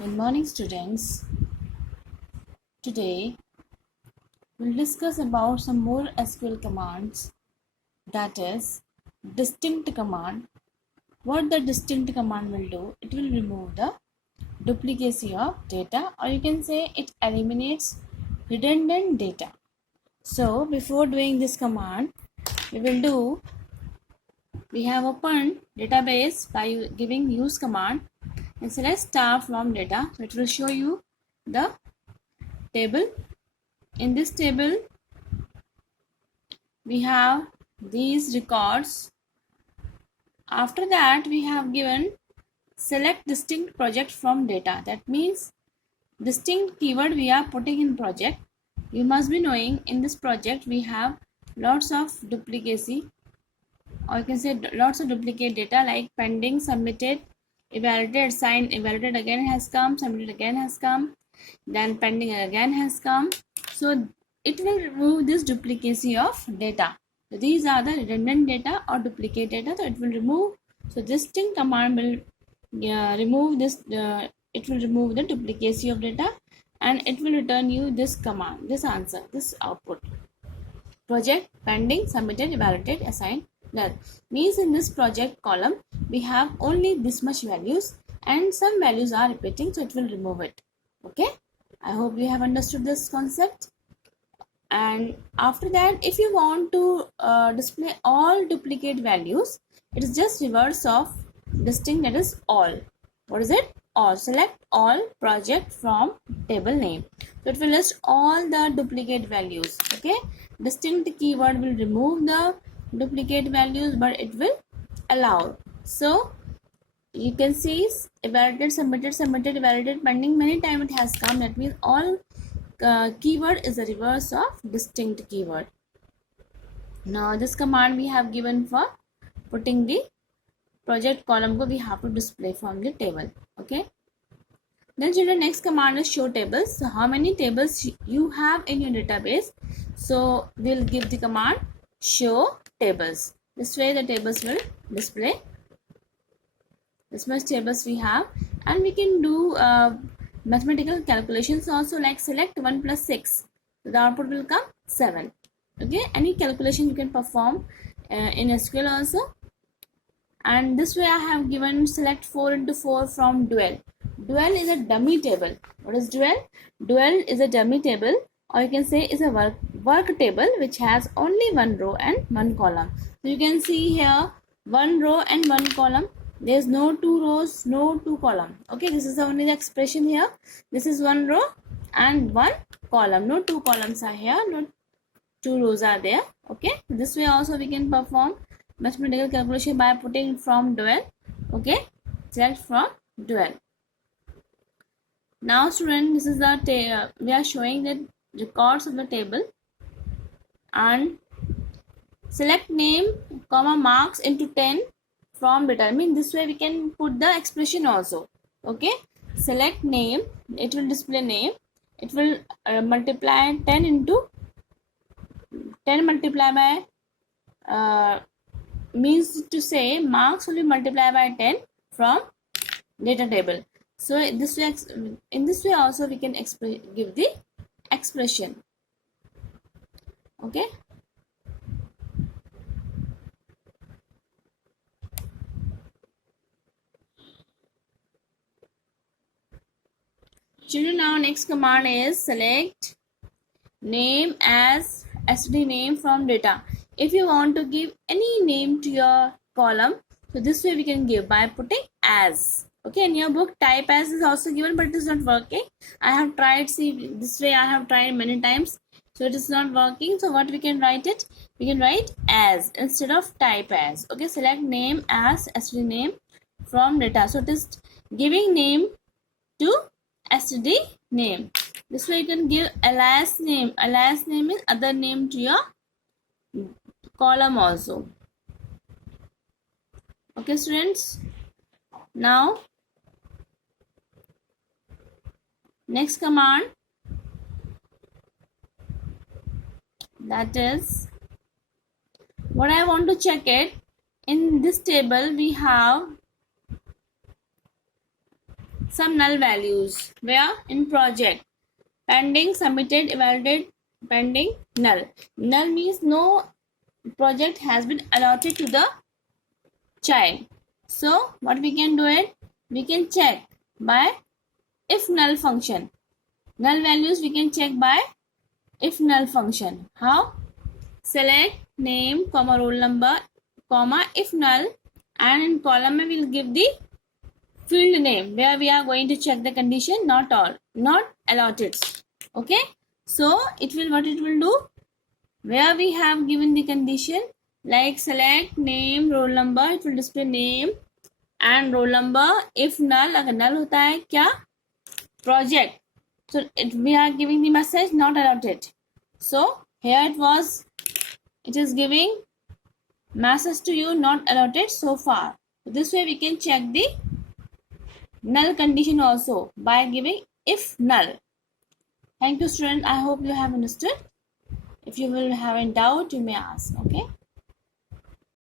Good morning, students. Today we'll discuss about some more SQL commands, that is distinct command. What the distinct command will do, it will remove the duplicacy of data, or you can say it eliminates redundant data. So before doing this command, we have opened database by giving use command and select star from data. So it will show you the table. In this table we have these records. After that we have given select distinct project from data. That means distinct keyword we are putting in project. You must be knowing in this project we have lots of duplicacy, or you can say lots of duplicate data like pending, submitted, evaluated, signed, evaluated again has come, submitted again has come, then pending again has come. So it will remove this duplicacy of data. So these are the redundant data or duplicate data, so it will remove. So distinct command will remove this, it will remove the duplicacy of data, and it will return you this command, this answer, this output: project, pending, submitted, evaluated, assigned, done. Means in this project column we have only this much values and some values are repeating, so it will remove it. Okay, I hope you have understood this concept. And after that, if you want to display all duplicate values, it is just reverse of distinct, that is all. What is it? All. Select all project from table name, so it will list all the duplicate values. Okay, distinct keyword will remove the duplicate values, but it will allow. So you can see evaluated, submitted, evaluated, pending, many times it has come. That means all keyword is a reverse of distinct keyword. Now this command we have given for putting the project column go, we have to display from the table. Okay, then children, next command is show tables. So how many tables you have in your database, so we'll give the command show tables. This way the tables will display. This much tables we have, and we can do mathematical calculations also, like select 1 plus 6, so the output will come 7. Okay, any calculation you can perform in SQL also. And this way I have given select 4 into 4 from dual. Dual is a dummy table. What is dual? Dual is a dummy table, or you can say is a work table which has only one row and one column. So you can see here one row and one column. There is no two rows, no two column. Okay, this is only the expression here. This is one row and one column. No two columns are here, no two rows are there. Okay, this way also we can perform mathematical calculation by putting from dual. Okay, select from dual. Now student, this is the we are showing the records of the table, and select name comma marks into 10 from determine. This way we can put the expression also. Okay, select name, it will display name, it will multiply 10 into 10 multiply by means to say marks will be multiplied by 10 from data table. So this way, in this way also we can give the expression. Okay, children, now next command is select name as std name from data. If you want to give any name to your column, so this way we can give by putting as. Okay, in your book type as is also given, but it is not working. I have tried, see this way I have tried many times, so it is not working. So what we can write it, we can write as instead of type as. Okay, select name as std name from data, so it is giving name to std name. This way you can give alias name. Alias name is other name to your column also. Okay students, now next command, that is what I want to check it. In this table we have some null values. Where? In project. Pending, submitted, evaluated, pending, null. Null means no project has been allotted to the child. So what we can do it? We can check by if null function. Null values we can check by if null function. How? Select name, comma roll number, comma if null, and in column we will give the field name where we are going to check the condition, not all, not allotted. Okay, so it will, what it will do, where we have given the condition like select name roll number, it will display name and roll number. If null, अगर null होता है क्या, project, so we are giving the message not allotted. So here it is giving message to you not allotted so far. This way we can check the null condition also by giving if null. Thank you, student. I hope you have understood. If you will have any doubt, you may ask. Okay.